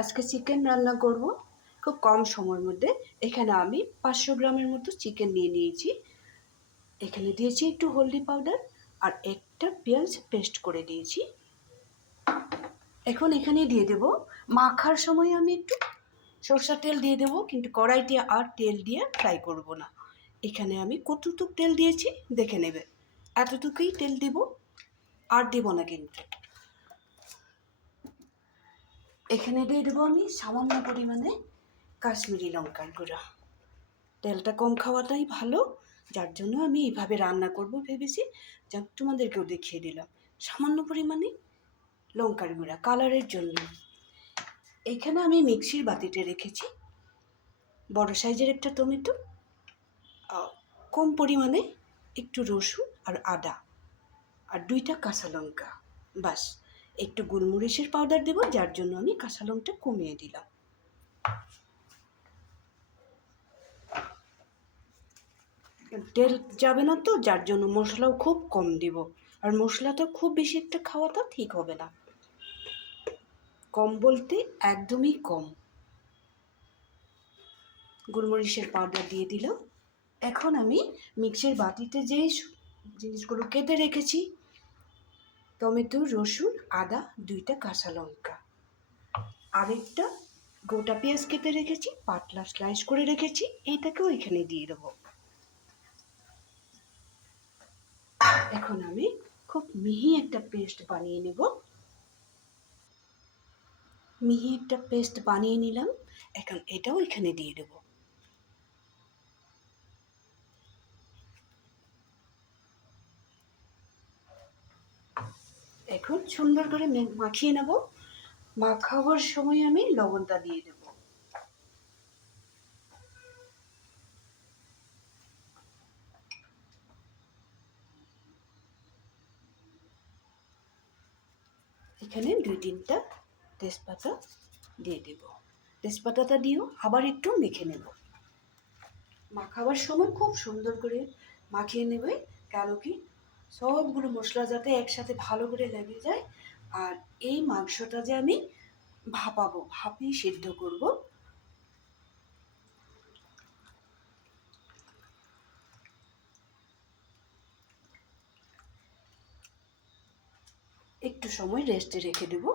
আজকে চিকেন রান্না করব খুব কম সময়ের মধ্যে। এখানে আমি 500 গ্রামের মতো চিকেন নিয়ে নিয়েছি। এখানে দিয়েছি একটু হলদি পাউডার আর একটা পেঁয়াজ পেস্ট করে দিয়েছি। এখন এখানে দিয়ে দেব, মাখার সময় আমি একটু সরষের তেল দিয়ে দেবো, কিন্তু কড়াইতে আর তেল দিয়ে ফ্রাই করব না। এখানে আমি কতটুক তেল দিয়েছি দেখে নেবে, এতটুকুই তেল দেব, আর দেব না কিন্তু। এখানে দিয়ে দেবো আমি সামান্য পরিমাণে কাশ্মীরি লঙ্কার গুঁড়া। তেলটা কম খাওয়াটাই ভালো, যার জন্য আমি এইভাবে রান্না করব ভেবেছি, যা তোমাদেরকেও দেখিয়ে দিলাম। সামান্য পরিমাণে লঙ্কার গুঁড়া কালারের জন্য। এখানে আমি মিক্সির বাটিতে রেখেছি বড় সাইজের একটা টমেটো, কম পরিমাণে একটু রসুন আর আদা, আর 2টা কাঁচা লঙ্কা। বাস, একটু গোলমরিচের পাউডার দেবো, যার জন্য আমি কাঁচা লঙ্কা কমিয়ে দিলাম। তেল যাবে না তো, যার জন্য মশলাও খুব কম দিব। আর মশলাটা খুব বেশি একটা খাওয়াটা ঠিক হবে না, কম বলতে একদমই কম। গোলমরিচের পাউডার দিয়ে দিলাম। এখন আমি মিক্সির বাটিতে যে জিনিসগুলো কেটে রেখেছি, টমেটো, রসুন, আদা, 2টা কাঁচা লঙ্কা, আরেকটা গোটা পেঁয়াজ কেটে রেখেছি, পাতলা স্লাইস করে রেখেছি, এইটাকেও এখানে দিয়ে দেবো। এখন আমি খুব মিহি একটা পেস্ট বানিয়ে নেব। মিহি একটা পেস্ট বানিয়ে নিলাম, এখন এটাও এখানে দিয়ে দেব। এখন সুন্দর করে মাখিয়ে নেব। মাখাবার সময় আমি লবণটা দিয়ে দেব। এখানে 2-3টা তেজপাতা দিয়ে দেব। তেজপাতাটা দিয়েও আবার একটু মেখে নেব। মাখাবার সময় খুব সুন্দর করে মাখিয়ে নেবে, কেন কি সবগুলো মশলা যাতে একসাথে ভালো করে লেগে যায়। আর এই মাংসটা যে আমি ভাপিয়ে সিদ্ধ করব। একটু সময় রেস্টে রেখে দেব।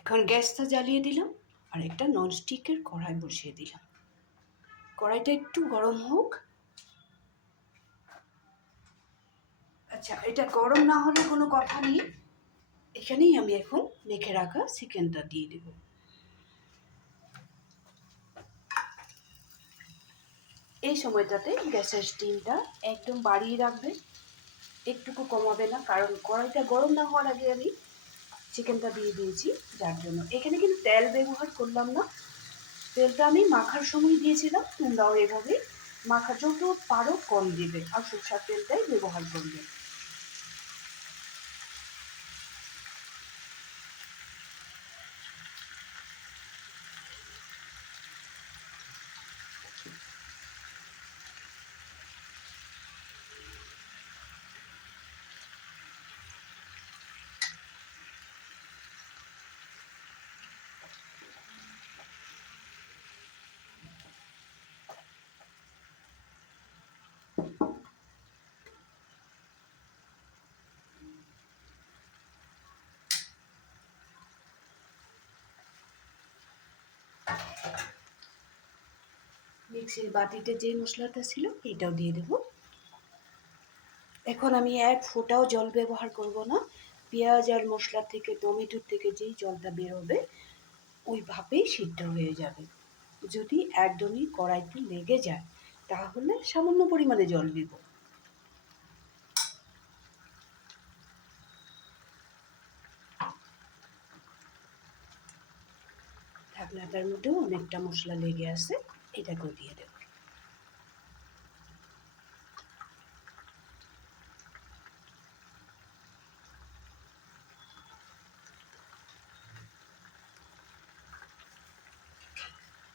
এখন গ্যাসটা জ্বালিয়ে দিলাম আর একটা ননস্টিকের কড়াই বসিয়ে দিলাম। কড়াইটা একটু গরম হোক। আচ্ছা, এটা গরম না হলে কোনো কথা নেই। এখানেই আমি এখন মেখে রাখা চিকেনটা দিয়ে দেব। এই সময়টাতে গ্যাসের স্টিমটা একদম বাড়িয়ে রাখবে, একটুকু কমাবে না, কারণ কড়াইটা গরম না হওয়ার আগে আমি চিকেনটা দিয়ে দিয়েছি, যার জন্য। এখানে কিন্তু তেল ব্যবহার করলাম না, তেলটা আমি মাখার সময় দিয়েছিলাম। তোমরাও এভাবে মাখা যত পারো কম দিবে, আর সরষের তেলটাই ব্যবহার করবে। মিক্সির বাটিতে যে মশলাটা ছিল এটাও দিয়ে দেব। এখন আমি এক ফোঁটাও জল ব্যবহার করব না। পেঁয়াজ আর মশলা থেকে, টমেটোর থেকে যেই জলটা বেরোবে ওইভাবেই সিদ্ধ হয়ে যাবে। যদি একদমই কড়াইতে লেগে যায় তাহলে সামান্য পরিমাণে জল দেব। ঢাকনাটার মধ্যেও অনেকটা মশলা লেগে আছে, এটাকেও দিয়ে দেব।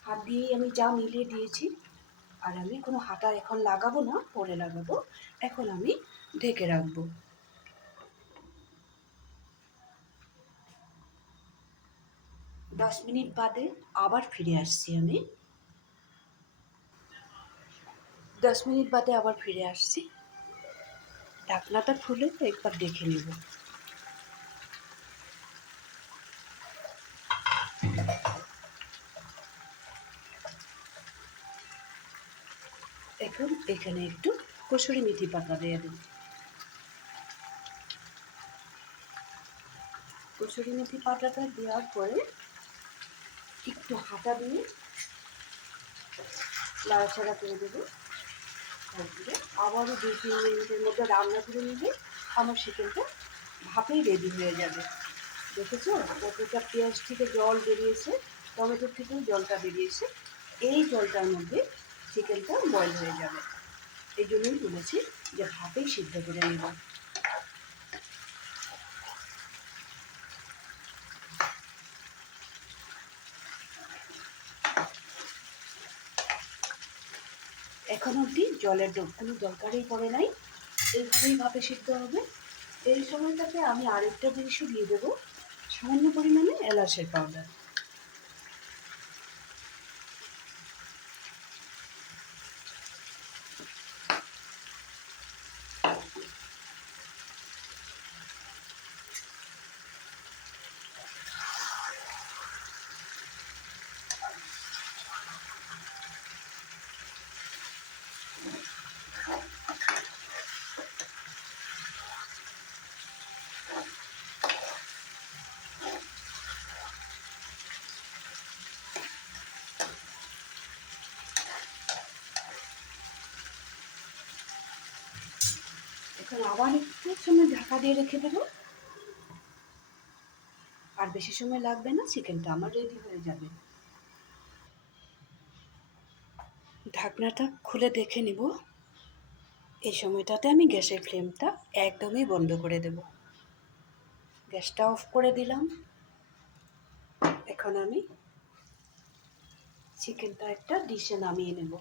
হাত দিয়েই আমি যা মিলিয়ে দিয়েছি। আর আমি কোনো হাতা এখন লাগাবো না, পরে লাগাবো। এখন আমি ঢেকে রাখবো। 10 মিনিট বাদে আবার ফিরে আসছি আমি। 10 মিনিট বাদে আবার ফিরে আসছি। ঢাকনাটা খুলে একবার দেখে নেব। এখন এখানে একটু কসুরি মেথি পাতা দিয়ে দেব। কসুরি মেথি পাতাটা দেওয়ার পরে একটু হাতা দিয়ে নাড়াচাড়া করে দেবো। তারপরে আবারও 2-3 মিনিটের মধ্যে রান্না করে নিলে আমার চিকেনটা ভাপেই রেডি হয়ে যাবে। দেখেছো কতটা পেঁয়াজ থেকে জল বেরিয়েছে, টমেটোর থেকেও জলটা বেরিয়েছে। এই জলটার মধ্যে চিকেনটা বয়েল হয়ে যাবে। এই জন্যই বলেছি যে ভাপেই সিদ্ধ করে নেব। এখন অবধি জলের কোনো দরকারই পড়ে নাই, এইভাবেই ভাপে সিদ্ধ হবে। এই সময়টাতে আমি আরেকটা জিনিসও দিয়ে দেবো, সামান্য পরিমাণে এলাচের পাউডার। এখন আবার একটু সময় ঢাকা দিয়ে রেখে দেবো। আর বেশি সময় লাগবে না, চিকেনটা আমার রেডি হয়ে যাবে। ঢাকনাটা খুলে দেখে নিব। এই সময়টাতে আমি গ্যাসের ফ্লেমটা একদমই বন্ধ করে দেব। গ্যাসটা অফ করে দিলাম। এখন আমি চিকেনটা একটা ডিশে নামিয়ে নেব।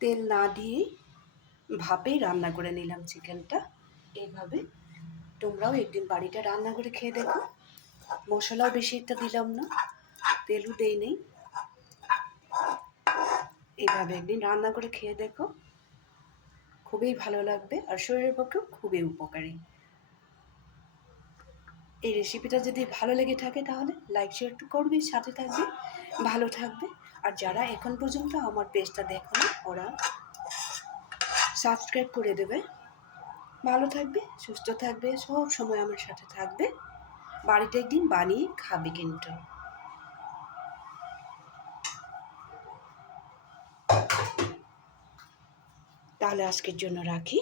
তেল না দিয়ে ভাপেই রান্না করে নিলাম চিকেনটা। এইভাবে তোমরাও একদিন বাড়িতে রান্না করে খেয়ে দেখো। মশলাও বেশি একটা দিলাম না, তেলও দেই নেই। এইভাবে একদিন রান্না করে খেয়ে দেখো, খুবই ভালো লাগবে আর শরীরের পক্ষেও খুবই উপকারী। এই রেসিপিটা যদি ভালো লেগে থাকে তাহলে লাইক শেয়ার করবে, সাথে থাকবে, ভালো থাকবে। আর যারা এখন পর্যন্ত আমার পেজটা দেখোনি ওরা সাবস্ক্রাইব করে দেবে। ভালো থাকবে, সুস্থ থাকবে, সব সময় আমার সাথে থাকবে। বাড়িতে একদিন বানিয়ে খাবে কিন্তু। তাহলে আজকের জন্য রাখি।